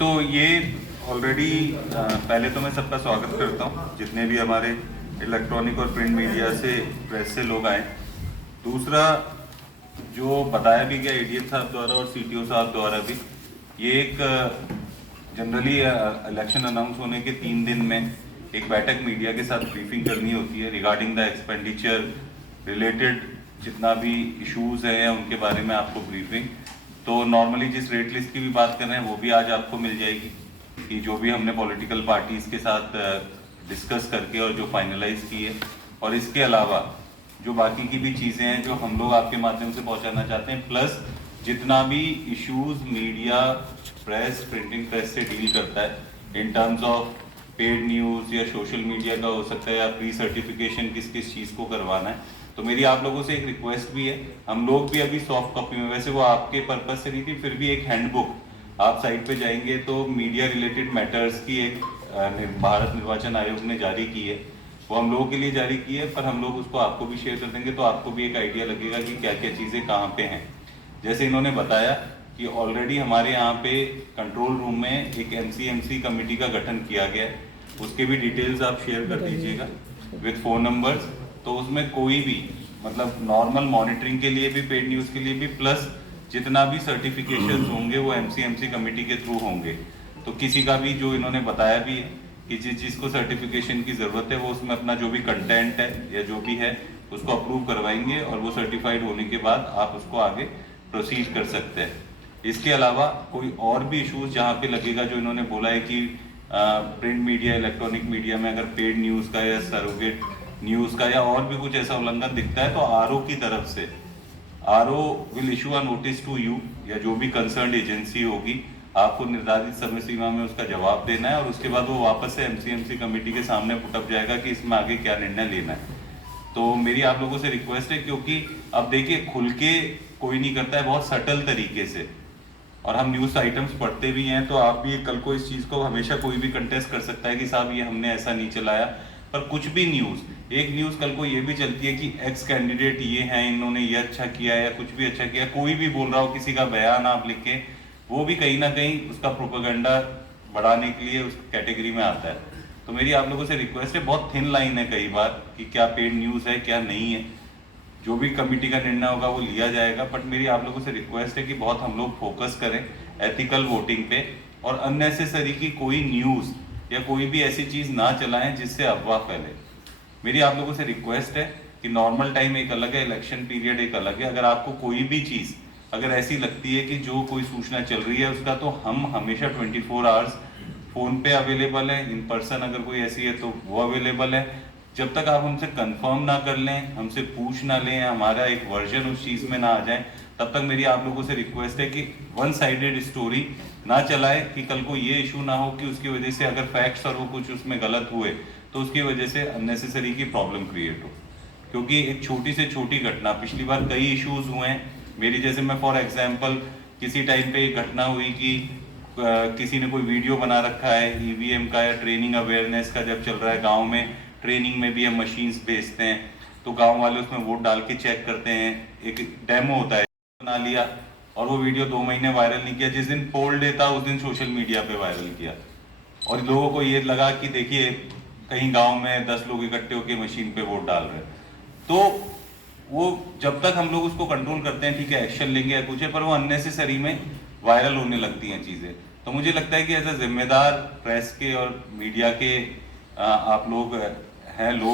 तो ये ऑलरेडी पहले तो मैं सबका स्वागत करता हूँ जितने भी हमारे इलेक्ट्रॉनिक और प्रिंट मीडिया से प्रेस से लोग आए। दूसरा, जो बताया भी गया एडीएम साहब द्वारा और सीटीओ साहब द्वारा भी, ये एक जनरली इलेक्शन अनाउंस होने के 3 दिन में एक बैठक मीडिया के साथ ब्रीफिंग करनी होती है रिगार्डिंग द एक्सपेंडिचर रिलेटेड, जितना भी इश्यूज हैं उनके बारे में आपको ब्रीफिंग। तो नॉर्मली जिस रेट लिस्ट की भी बात कर रहे हैं वो भी आज आपको मिल जाएगी कि जो भी हमने पॉलिटिकल पार्टीज के साथ डिस्कस करके और जो फाइनलाइज की है, और इसके अलावा जो बाकी की भी चीज़ें हैं जो हम लोग आपके माध्यम से पहुंचाना चाहते हैं, प्लस जितना भी issues media press printing press से डील करता है in terms of paid news या सोशल मीडिया का हो सकता है, या प्री सर्टिफिकेशन किस किस चीज़ को करवाना है। तो मेरी आप लोगों से एक रिक्वेस्ट भी है, हम लोग भी अभी सॉफ्ट कॉपी में, वैसे वो आपके पर्पज से नहीं थी, फिर भी एक हैंडबुक आप साइट पे जाएंगे तो मीडिया रिलेटेड मैटर्स की एक भारत निर्वाचन आयोग ने जारी की है, वो हम लोगों के लिए जारी की है, पर हम लोग उसको आपको भी शेयर कर देंगे तो आपको भी एक आइडिया लगेगा कि क्या क्या चीज़ें कहाँ पे हैं। जैसे इन्होंने बताया कि ऑलरेडी हमारे यहाँ पे कंट्रोल रूम में एक एमसीएमसी कमेटी का गठन किया गया है, उसके भी डिटेल्स आप शेयर कर दीजिएगा विथ फोन नंबर्स। तो उसमें कोई भी मतलब नॉर्मल मॉनिटरिंग के लिए भी, पेड न्यूज़ के लिए भी, प्लस जितना भी सर्टिफिकेशंस होंगे वो एमसीएमसी कमेटी के थ्रू होंगे। तो किसी का भी, जो इन्होंने बताया भी है कि जिस चीज़ को सर्टिफिकेशन की ज़रूरत है वो उसमें अपना जो भी कंटेंट है या जो भी है उसको अप्रूव करवाएंगे और वो सर्टिफाइड होने के बाद आप उसको आगे प्रोसीड कर सकते हैं। इसके अलावा कोई और भी इशूज़ जहाँ पे लगेगा, जो इन्होंने बोला है कि प्रिंट मीडिया इलेक्ट्रॉनिक मीडिया में अगर पेड न्यूज़ का या सरोगेट न्यूज़ का या और भी कुछ ऐसा उल्लंघन दिखता है तो आरओ की तरफ से RO will issue a notice to you, या जो भी कंसर्न एजेंसी होगी, आपको निर्धारित समय सीमा में उसका जवाब देना है और उसके बाद वो वापस से एमसीएमसी कमेटी के सामने पुटअप जाएगा कि इसमें आगे क्या निर्णय लेना है। तो मेरी आप लोगों से रिक्वेस्ट है, क्योंकि अब देखिए खुल के कोई नहीं करता है, बहुत सटल तरीके से, और हम न्यूज़ आइटम्स पढ़ते भी हैं, तो आप भी कल को इस चीज़ को, हमेशा कोई भी कंटेस्ट कर सकता है कि साहब ये हमने ऐसा नहीं चलाया, पर कुछ भी न्यूज़, एक न्यूज़ कल को ये भी चलती है कि एक्स कैंडिडेट ये हैं, इन्होंने ये अच्छा किया या कुछ भी अच्छा किया, कोई भी बोल रहा हो, किसी का बयान आप लिख के, वो भी कहीं ना कहीं उसका प्रोपेगेंडा बढ़ाने के लिए उस कैटेगरी में आता है। तो मेरी आप लोगों से रिक्वेस्ट है, बहुत थिन लाइन है कई बार कि क्या पेड न्यूज़ है क्या नहीं है, जो भी कमेटी का निर्णय होगा वो लिया जाएगा, बट मेरी आप लोगों से रिक्वेस्ट है कि बहुत हम लोग फोकस करें एथिकल वोटिंग पे, और अननेसेसरी की कोई न्यूज़ या कोई भी ऐसी चीज़ ना चलाएं जिससे अफवाह फैले। मेरी आप लोगों से रिक्वेस्ट है कि नॉर्मल टाइम एक अलग है, इलेक्शन पीरियड एक अलग है, अगर आपको कोई भी चीज़ अगर ऐसी लगती है कि जो कोई सूचना चल रही है उसका, तो हम हमेशा 24 आवर्स फ़ोन पे अवेलेबल है, इन पर्सन अगर कोई ऐसी है तो वो अवेलेबल है। जब तक आप हमसे कंफर्म ना कर लें, हमसे पूछ ना लें, हमारा एक वर्जन उस चीज़ में ना आ जाए, तब तक मेरी आप लोगों से रिक्वेस्ट है कि वन साइडेड स्टोरी ना चलाए, कि कल को ये इशू ना हो कि उसकी वजह से अगर फैक्ट्स और वो कुछ उसमें गलत हुए तो उसकी वजह से अननेसेसरी की प्रॉब्लम क्रिएट हो। क्योंकि एक छोटी से छोटी घटना, पिछली बार कई इश्यूज हुए हैं मेरी, जैसे मैं फॉर एग्जांपल किसी टाइम पे एक घटना हुई कि किसी ने कोई वीडियो बना रखा है ईवीएम का या ट्रेनिंग अवेयरनेस का, जब चल रहा है गांव में, ट्रेनिंग में भी हम मशीन्स भेजते हैं, तो गांव वाले उसमें वोट डाल के चेक करते हैं, एक डेमो होता है, बना लिया और वो वीडियो 2 महीने वायरल नहीं किया, जिस दिन पोल डे था उस दिन सोशल मीडिया पे वायरल किया, और लोगों को ये लगा कि देखिए कहीं गांव में 10 लोग इकट्ठे होकर मशीन पे वोट डाल रहे हैं। तो वो जब तक हम लोग उसको कंट्रोल करते हैं, ठीक है, एक्शन लेंगे या कुछ है, पर वो अननेसेसरी में वायरल होने लगती हैं चीज़ें। तो मुझे लगता है कि एज अ जिम्मेदार प्रेस के और मीडिया के आप लोग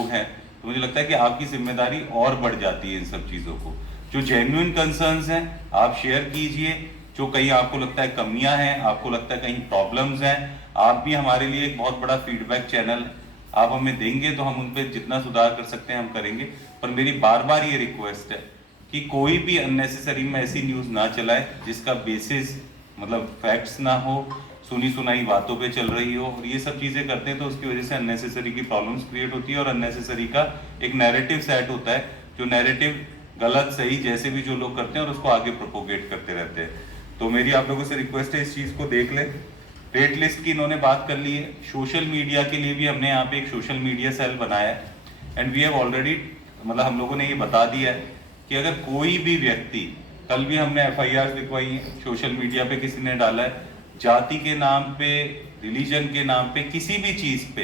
हैं, तो मुझे लगता है कि आपकी जिम्मेदारी और बढ़ जाती है इन सब चीज़ों को। जो जेन्युइन कंसर्न्स हैं आप शेयर कीजिए, जो कहीं आपको लगता है कमियां हैं, आपको लगता है कहीं प्रॉब्लम्स हैं, आप भी हमारे लिए एक बहुत बड़ा फीडबैक चैनल है, आप हमें देंगे तो हम उन पर जितना सुधार कर सकते हैं हम करेंगे। पर मेरी बार बार ये रिक्वेस्ट है कि कोई भी अननेसेसरी में ऐसी न्यूज़ ना चलाए जिसका बेसिस मतलब फैक्ट्स ना हो, सुनी सुनाई बातों पे चल रही हो, और ये सब चीज़ें करते हैं तो उसकी वजह से अननेसेसरी की प्रॉब्लम्स क्रिएट होती है, और अननेसेसरी का एक नैरेटिव सेट होता है, जो नैरेटिव गलत सही जैसे भी जो लोग करते हैं और उसको आगे प्रोपोगेट करते रहते हैं। तो मेरी आप लोगों से रिक्वेस्ट है इस चीज़ को देख लें। रेट लिस्ट की इन्होंने बात कर ली है, सोशल मीडिया के लिए भी हमने यहाँ पे एक सोशल मीडिया सेल बनाया है, एंड वी हैव ऑलरेडी, मतलब हम लोगों ने ये बता दिया है कि अगर कोई भी व्यक्ति कल भी हमने FIR लिखवाई है, सोशल मीडिया पे किसी ने डाला है, जाति के नाम पे, रिलीजन के नाम पे, किसी भी चीज पे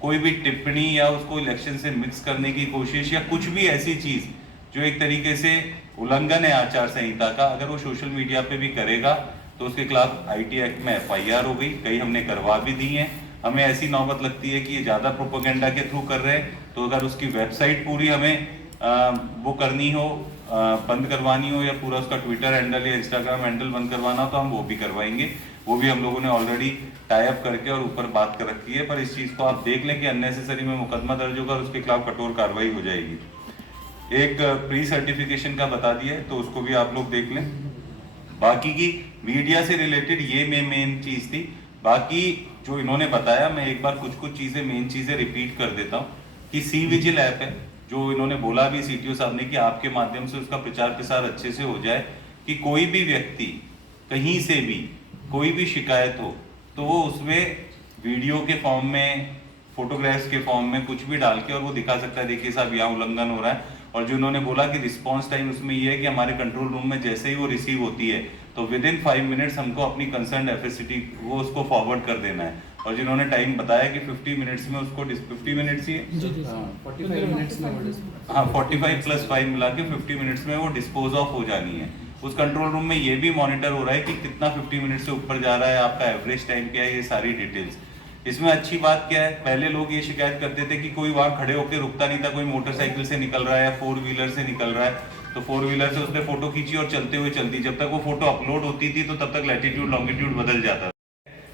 कोई भी टिप्पणी या उसको इलेक्शन से मिक्स करने की कोशिश या कुछ भी ऐसी चीज जो एक तरीके से उल्लंघन है आचार संहिता का, अगर वो सोशल मीडिया पे भी करेगा तो उसके खिलाफ IT एक्ट में FIR हो गई, कई हमने करवा भी दी है। हमें ऐसी नौबत लगती है कि ये ज्यादा प्रोपेगेंडा के थ्रू कर रहे हैं, तो अगर उसकी वेबसाइट पूरी हमें वो करनी हो, बंद करवानी हो, या पूरा उसका ट्विटर हैंडल या इंस्टाग्राम हैंडल बंद करवाना हो तो हम वो भी करवाएंगे। वो भी हम लोगों ने ऑलरेडी टाई अप करके और ऊपर बात कर रखी है। पर इस चीज को आप देख लें कि अननेसेसरी में मुकदमा दर्ज होगा और उसके खिलाफ कठोर कार्रवाई हो जाएगी। एक प्री सर्टिफिकेशन का बता दिया है तो उसको भी आप लोग देख लें। बाकी की मीडिया से रिलेटेड ये मेन चीज थी। बाकी जो इन्होंने बताया, मैं एक बार कुछ चीजें, मेन चीजें रिपीट कर देता हूँ कि सी विजिल ऐप है, जो इन्होंने बोला भी CTO साहब ने कि आपके माध्यम से उसका प्रचार प्रसार अच्छे से हो जाए कि कोई भी व्यक्ति कहीं से भी कोई भी शिकायत हो तो वो उसमें वीडियो के फॉर्म में, फोटोग्राफ्स के फॉर्म में कुछ भी डाल के और वो दिखा सकता है, देखिए साहब यहाँ उल्लंघन हो रहा है। और जो इन्होंने बोला कि रिस्पॉन्स टाइम उसमें ये है कि हमारे कंट्रोल रूम में जैसे ही वो रिसीव होती है तो विद इन 5 मिनट्स हमको अपनी कंसर्न FSCT वो उसको फॉरवर्ड कर देना है। और जिन्होंने टाइम बताया कि 50 मिनट्स में उसको 50 मिनट्स ही है, 45 मिनट्स में, हाँ 45 + 5 मिला के 50 मिनट्स में वो डिस्पोज ऑफ हो जानी है। उस कंट्रोल रूम में ये भी मॉनिटर हो रहा है कि कितना 50 मिनट से ऊपर जा रहा है, आपका एवरेज टाइम क्या है, ये सारी डिटेल्स। इसमें अच्छी बात क्या है, पहले लोग ये शिकायत करते थे कि कोई वहां खड़े होकर रुकता नहीं था, कोई मोटरसाइकिल से निकल रहा है या 4 व्हीलर से निकल रहा है तो 4 व्हीलर से उसने फोटो खींची और चलते हुए चलती, जब तक वो फोटो अपलोड होती थी तो तब तक लैटिट्यूड लॉन्गिट्यूड बदल जाता था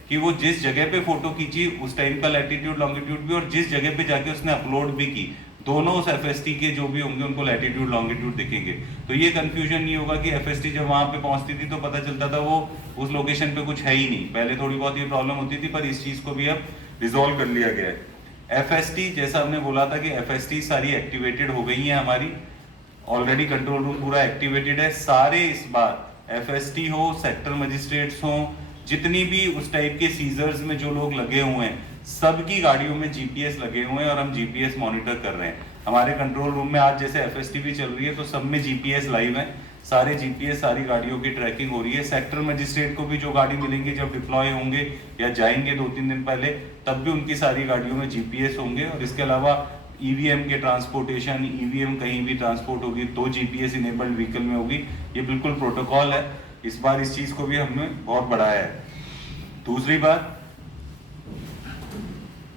कि वो जिस जगह पे फोटो खींची उस टाइम का लैटिट्यूड लॉन्गिट्यूड भी, और जिस जगह पे जाके उसने अपलोड भी की, दोनों उस FST के जो भी होंगे उनको लैटिट्यूड लॉन्गिट्यूड दिखेंगे। तो ये कंफ्यूजन नहीं होगा कि FST जब वहां पे पहुंचती थी तो पता चलता था वो उस लोकेशन पे कुछ है ही नहीं। पहले थोड़ी बहुत ये प्रॉब्लम होती थी, पर इस चीज को भी अब रिजॉल्व कर लिया गया है। FST जैसा हमने बोला था कि FST सारी एक्टिवेटेड हो गई है हमारी, ऑलरेडी कंट्रोल रूम पूरा एक्टिवेटेड है। सारे इस बार FST हो, सेक्टर मजिस्ट्रेट्स हो, जितनी भी उस टाइप के सीजर्स में जो लोग लगे हुए हैं, सबकी गाड़ियों में GPS लगे हुए हैं और हम GPS मॉनिटर कर रहे हैं। हमारे कंट्रोल रूम में आज जैसे FST भी चल रही है तो सब में GPS लाइव है, सारे GPS, सारी गाड़ियों की ट्रैकिंग हो रही है। सेक्टर मजिस्ट्रेट को भी जो गाड़ी मिलेंगी जब डिप्लॉय होंगे या जाएंगे 2-3 दिन पहले, तब भी उनकी सारी गाड़ियों में GPS होंगे। और इसके अलावा EVM के ट्रांसपोर्टेशन, EVM कहीं भी ट्रांसपोर्ट होगी तो GPS इनेबल्ड व्हीकल में होगी। ये बिल्कुल प्रोटोकॉल है, इस बार इस चीज को भी हमने बहुत बढ़ाया है। दूसरी बात,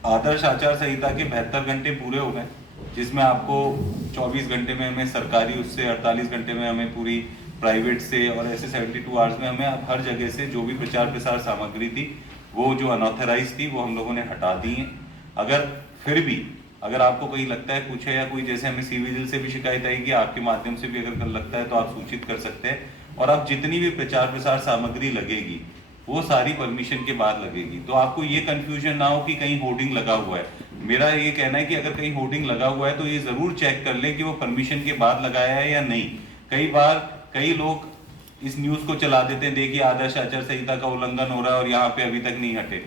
आदर्श आचार संहिता के 72 घंटे पूरे हो गए, जिसमें आपको 24 घंटे में हमें सरकारी, उससे 48 घंटे में हमें पूरी प्राइवेट से, और ऐसे 72 आवर्स में हमें हर जगह से जो भी प्रचार प्रसार सामग्री थी वो जो अनऑथराइज थी वो हम लोगों ने हटा दी है। अगर फिर भी अगर आपको कहीं लगता है कुछ है, या कोई जैसे हमें सी विजिल से भी शिकायत आई कि आपके माध्यम से भी अगर लगता है तो आप सूचित कर सकते हैं। और अब जितनी भी प्रचार प्रसार सामग्री लगेगी वो सारी परमिशन के बाद लगेगी। तो आपको ये कंफ्यूजन ना हो कि कहीं होर्डिंग लगा हुआ है। मेरा ये कहना है कि अगर कहीं होर्डिंग लगा हुआ है तो ये जरूर चेक कर ले कि वो परमिशन के बाद लगाया है या नहीं। कई बार कई लोग इस न्यूज को चला देते हैं, देखिए आदर्श आचार संहिता का उल्लंघन हो रहा है और यहाँ पे अभी तक नहीं हटे।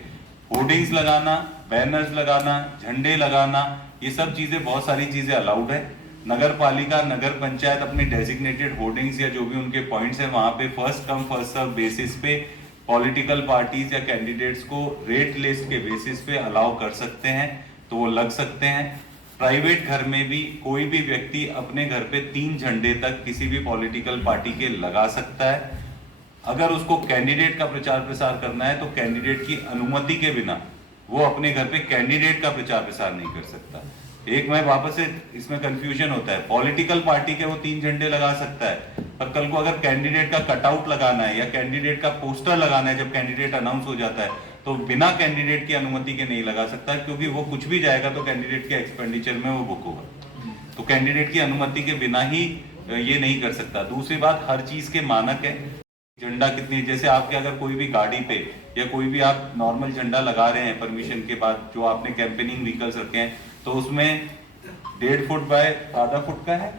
होर्डिंग्स लगाना, बैनर्स लगाना, झंडे लगाना, ये सब चीजें, बहुत सारी चीजें अलाउड है। नगर पालिका, नगर पंचायत अपने डेजिग्नेटेड होर्डिंग्स या जो भी उनके पॉइंट्स है वहां पे first come first serve basis पे पॉलिटिकल पार्टीज या कैंडिडेट्स को रेट लिस्ट के बेसिस पे अलाउ कर सकते हैं, तो वो लग सकते हैं। प्राइवेट घर में भी कोई भी व्यक्ति अपने घर पे 3 झंडे तक किसी भी पॉलिटिकल पार्टी के लगा सकता है। अगर उसको कैंडिडेट का प्रचार प्रसार करना है तो कैंडिडेट की अनुमति के बिना वो अपने घर पे कैंडिडेट का प्रचार प्रसार नहीं कर सकता। एक मैं वापस से, इसमें कंफ्यूजन होता है, पॉलिटिकल पार्टी के वो 3 झंडे लगा सकता है, पर कल को अगर कैंडिडेट का कटआउट लगाना है या कैंडिडेट का पोस्टर लगाना है जब कैंडिडेट अनाउंस हो जाता है, तो बिना कैंडिडेट की अनुमति के नहीं लगा सकता, क्योंकि वो कुछ भी जाएगा तो कैंडिडेट के एक्सपेंडिचर में वो बुक होगा। तो कैंडिडेट की अनुमति के बिना ही ये नहीं कर सकता। दूसरी बात, हर चीज के मानक है। झंडा कितनी, जैसे आपके अगर कोई भी गाड़ी पे या कोई भी आप नॉर्मल झंडा लगा रहे हैं परमिशन के बाद, जो आपने कैंपेनिंग व्हीकल्स रखे हैं, तो उसमें 1.5 फुट बाय आधा फुट का है,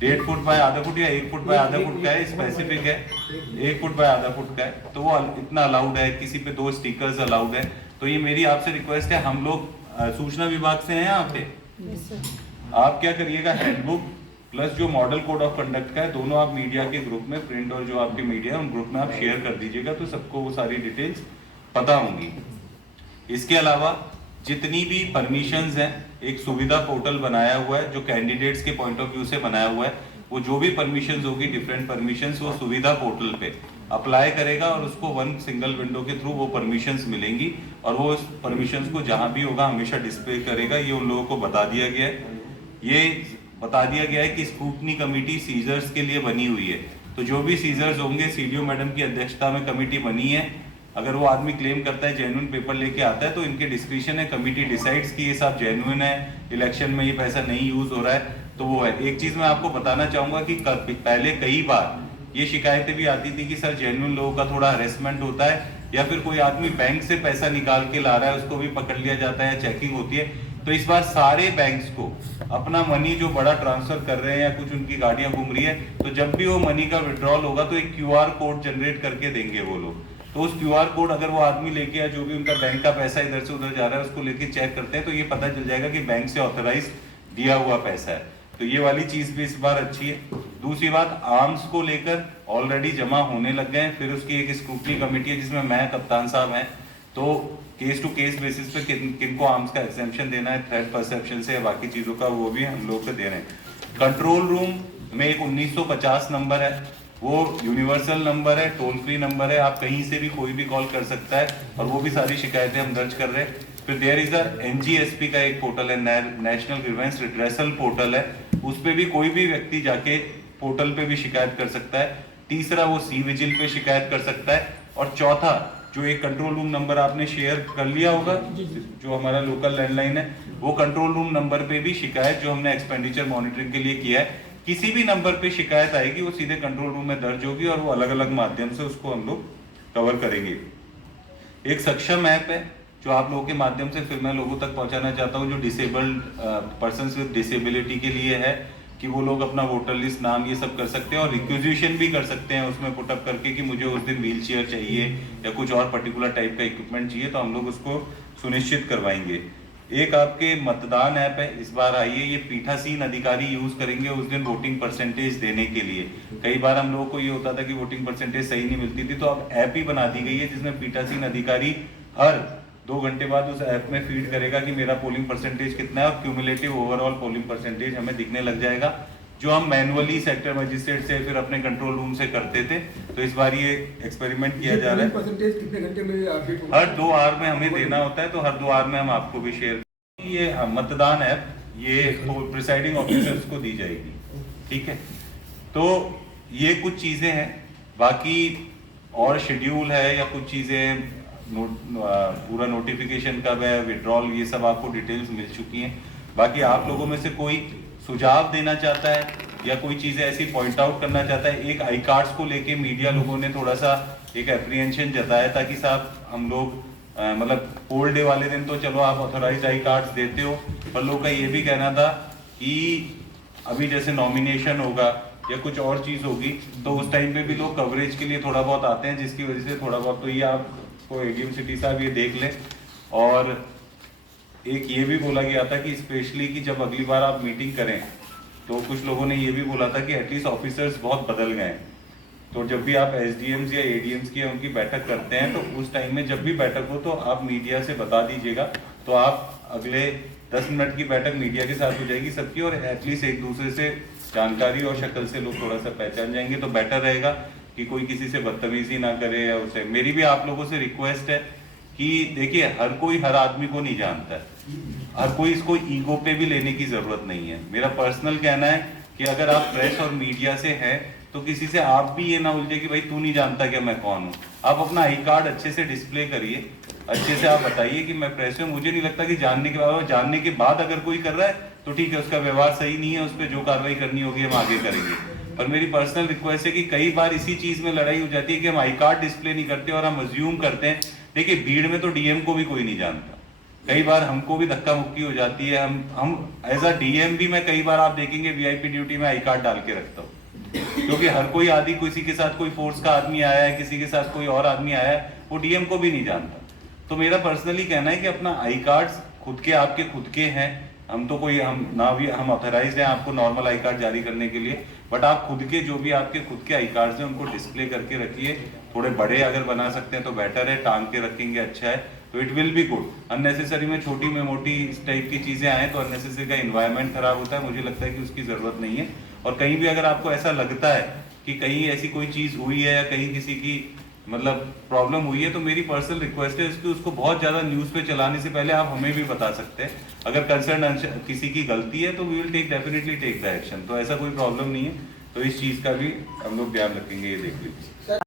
1.5 फुट बाय आधा फुट या 1 फुट बाय आधा फुट का है, स्पेसिफिक है 1 फुट बाय आधा फुट का है, तो वो इतना अलाउड है। किसी पे 2 स्टिकर्स अलाउड है। तो ये मेरी आपसे रिक्वेस्ट है, हम लोग सूचना विभाग से हैं यहाँ पे, आप क्या करिएगा, हैंडबुक प्लस जो मॉडल कोड ऑफ कंडक्ट का है, दोनों आप मीडिया के ग्रुप में, प्रिंट और जो आपके मीडिया है उन ग्रुप में आप शेयर कर दीजिएगा, तो सबको वो सारी डिटेल्स पता होंगी। इसके अलावा जितनी भी परमिशंस हैं, एक सुविधा पोर्टल बनाया हुआ है जो कैंडिडेट्स के पॉइंट ऑफ व्यू से बनाया हुआ है। वो जो भी परमिशंस होगी, डिफरेंट परमिशंस, वो सुविधा पोर्टल पे अप्लाई करेगा और उसको वन सिंगल विंडो के थ्रू वो परमिशंस मिलेंगी और वो उस परमिशंस को जहां भी होगा हमेशा डिस्प्ले करेगा। ये उन लोगों को बता दिया गया है। ये बता दिया गया है कि स्क्रूटनी कमेटी सीजर्स के लिए बनी हुई है, तो जो भी सीजर्स होंगे, सीडीओ मैडम की अध्यक्षता में कमेटी बनी है। अगर वो आदमी क्लेम करता है, जेन्युइन पेपर लेके आता है, तो इनके डिस्क्रिप्शन है, कमेटी डिसाइड्स कि ये सब जेन्युइन है, इलेक्शन में ये पैसा नहीं यूज हो रहा है, तो वो है। एक चीज मैं आपको बताना चाहूंगा कि पहले कई बार ये शिकायतें भी आती थी कि सर जेन्युइन लोगों का थोड़ा हरेसमेंट होता है, या फिर कोई आदमी बैंक से पैसा निकाल के ला रहा है उसको भी पकड़ लिया जाता है, चेकिंग होती है। तो इस बार सारे बैंक्स को अपना मनी जो बड़ा ट्रांसफर कर रहे हैं या कुछ उनकी गाड़ियां घूम रही है, तो जब भी वो मनी का विड्रॉल होगा तो एक क्यूआर कोड जनरेट करके देंगे वो लोग। तो उस क्यूआर कोड अगर वो आदमी लेके या जो भी उनका बैंक का पैसा इधर से उधर जा रहा है उसको लेके चेक करते हैं, तो ये पता चल जाएगा कि बैंक से ऑथराइज दिया हुआ पैसा है। तो ये वाली चीज भी इस बार अच्छी है। दूसरी बात, आर्म्स को लेकर ऑलरेडी जमा होने लग गए हैं। फिर उसकी एक स्क्रूटनी कमेटी है जिसमें मैं, कप्तान साहब हैं, तो केस टू केस बेसिस पे किनको आर्म्स का एग्जेम्पशन देना है, थ्रेट परसेप्शन से या बाकी चीजों का, वो भी हम लोग को दे रहे हैं। कंट्रोल रूम में एक 1950 नंबर है, वो यूनिवर्सल नंबर है, टोल फ्री नंबर है, आप कहीं से भी कोई भी कॉल कर सकता है और वो भी सारी शिकायतें हम दर्ज कर रहे हैं। फिर देयर इज एनजीएसपी का एक पोर्टल है, नेशनल ग्रीवेंस रिड्रेसल पोर्टल है, उस पे भी कोई भी व्यक्ति जाके पोर्टल पे भी शिकायत कर सकता है। तीसरा, वो सी विजिल पे शिकायत कर सकता है। और चौथा, जो एक कंट्रोल रूम नंबर आपने शेयर कर लिया होगा, जो हमारा लोकल लैंडलाइन है, वो कंट्रोल रूम नंबर पे भी शिकायत, जो हमने एक्सपेंडिचर मॉनिटरिंग के लिए किया है, किसी भी नंबर पे शिकायत आएगी वो सीधे कंट्रोल रूम में दर्ज होगी और वो अलग अलग माध्यम से उसको हम लोग कवर करेंगे। एक सक्षम ऐप है जो आप लोगों के माध्यम से फिर मैं लोगों तक पहुंचाना चाहता हूं, जो डिसेबल्ड पर्सन विद डिसेबिलिटी के लिए है, कि वो लोग अपना वोटर लिस्ट, नाम, ये सब कर सकते हैं और रिक्विजिशन भी कर सकते हैं उसमें पुटअप करके कि मुझे उस दिन व्हील चेयर चाहिए या कुछ और पर्टिकुलर टाइप का इक्विपमेंट चाहिए, तो हम लोग उसको सुनिश्चित करवाएंगे। एक आपके मतदान ऐप है, इस बार आई है, ये पीठासीन अधिकारी यूज करेंगे उस दिन वोटिंग परसेंटेज देने के लिए। कई बार हम लोगों को ये होता था कि वोटिंग परसेंटेज सही नहीं मिलती थी, तो अब ऐप ही बना दी गई है जिसमें पीठासीन अधिकारी हर 2 घंटे बाद उस ऐप में फीड करेगा कि मेरा पोलिंग परसेंटेज कितना है और क्यूमुलेटिव ओवरऑल पोलिंग परसेंटेज हमें दिखने लग जाएगा, जो हम मैनुअली सेक्टर मजिस्ट्रेट से फिर अपने कंट्रोल रूम से करते थे। तो इस बार ये एक्सपेरिमेंट किया जा रहा है। परसेंटेज कितने घंटे में अपडेट होगा? हर 2 आवर में हमें देना होता है, तो हर 2 आवर में हम आपको भी शेयर। ये मतदान ऐप ये प्रिसाइडिंग ऑफिसर्स को दी जाएगी, ठीक है। तो ये कुछ चीजें हैं, बाकी और शेड्यूल है या कुछ चीजें पूरा नोटिफिकेशन कब है, विड्रॉल, ये सब आपको डिटेल्स मिल चुकी हैं। बाकी आप लोगों में से कोई सुझाव देना चाहता है या कोई चीजें ऐसी पॉइंट आउट करना चाहता है। एक आई कार्ड्स को लेके मीडिया लोगों ने थोड़ा सा एक एप्रीहेंशन जताया था कि साहब हम लोग मतलब पोल डे वाले दिन तो चलो आप ऑथोराइज आई कार्ड्स देते हो, पर लोग का ये भी कहना था कि अभी जैसे नॉमिनेशन होगा या कुछ और चीज होगी तो उस टाइम पे भी लोग कवरेज के लिए थोड़ा बहुत आते हैं, जिसकी वजह से थोड़ा बहुत, तो ये आपको एडीएम सिटी साहब ये देख लें। और एक ये भी बोला गया था कि स्पेशली कि जब अगली बार आप मीटिंग करें तो कुछ लोगों ने ये भी बोला था कि एटलीस्ट ऑफिसर्स बहुत बदल गए हैं, तो जब भी आप एसडीएम्स या एडीएम्स की उनकी बैठक करते हैं तो उस टाइम में जब भी बैठक हो तो आप मीडिया से बता दीजिएगा, तो आप अगले 10 मिनट की बैठक मीडिया के साथ हो जाएगी सबकी, और एटलीस्ट एक दूसरे से जानकारी और शक्ल से लोग थोड़ा सा पहचान जाएंगे, तो बेटर रहेगा कि कोई किसी से बदतमीजी ना करे या उसे। मेरी भी आप लोगों से रिक्वेस्ट है कि देखिए हर कोई हर आदमी को नहीं जानता है, हर कोई इसको ईगो पे भी लेने की जरूरत नहीं है। मेरा पर्सनल कहना है कि अगर आप प्रेस और मीडिया से हैं तो किसी से आप भी ये ना उलझे कि भाई तू नहीं जानता कि मैं कौन हूँ। आप अपना आई कार्ड अच्छे से डिस्प्ले करिए, अच्छे से आप बताइए कि मैं प्रेस में, मुझे नहीं लगता कि जानने के बाद अगर कोई कर रहा है तो ठीक है, उसका व्यवहार सही नहीं है, उस पर जो कार्रवाई करनी होगी हम आगे करेंगे। पर मेरी पर्सनल रिक्वेस्ट है कि कई बार इसी चीज में लड़ाई हो जाती है कि हम आई कार्ड डिस्प्ले नहीं करते और हम अज्यूम करते हैं। देखिए भीड़ में तो डीएम को भी कोई नहीं जानता, कई बार हमको भी धक्का मुक्की हो जाती है। हम एज अ डीएम भी, मैं कई बार आप देखेंगे वीआईपी ड्यूटी में आई कार्ड डाल के रखता हूँ, क्योंकि हर कोई आदमी, किसी के साथ कोई फोर्स का आदमी आया है, किसी के साथ कोई और आदमी आया है, वो डीएम को भी नहीं जानता। तो मेरा पर्सनली कहना है कि अपना आई कार्ड्स खुद के आपके खुद के हैं, हम तो कोई हम ना भी हम ऑथराइज्ड हैं आपको नॉर्मल आई कार्ड जारी करने के लिए, बट आप खुद के जो भी आपके खुद के आई कार्ड्स हैं उनको डिस्प्ले करके रखिए। थोड़े बड़े अगर बना सकते हैं तो बेटर है, टांग के रखेंगे अच्छा है, तो it will be good. Unnecessary में छोटी में मोटी इस टाइप की चीजें आए तो अननेसेसरी का इन्वायरमेंट खराब होता है, मुझे लगता है कि उसकी जरूरत नहीं है। और कहीं भी अगर आपको ऐसा लगता है कि कहीं ऐसी कोई चीज हुई है या कहीं किसी की मतलब प्रॉब्लम हुई है, तो मेरी पर्सनल रिक्वेस्ट है कि उसको बहुत ज्यादा न्यूज पे चलाने से पहले आप हमें भी बता सकते हैं। अगर कंसर्न किसी की गलती है तो we will take definitely take the action, तो ऐसा कोई प्रॉब्लम नहीं है। तो इस चीज का भी हम लोग ध्यान रखेंगे, ये देख लीजिए।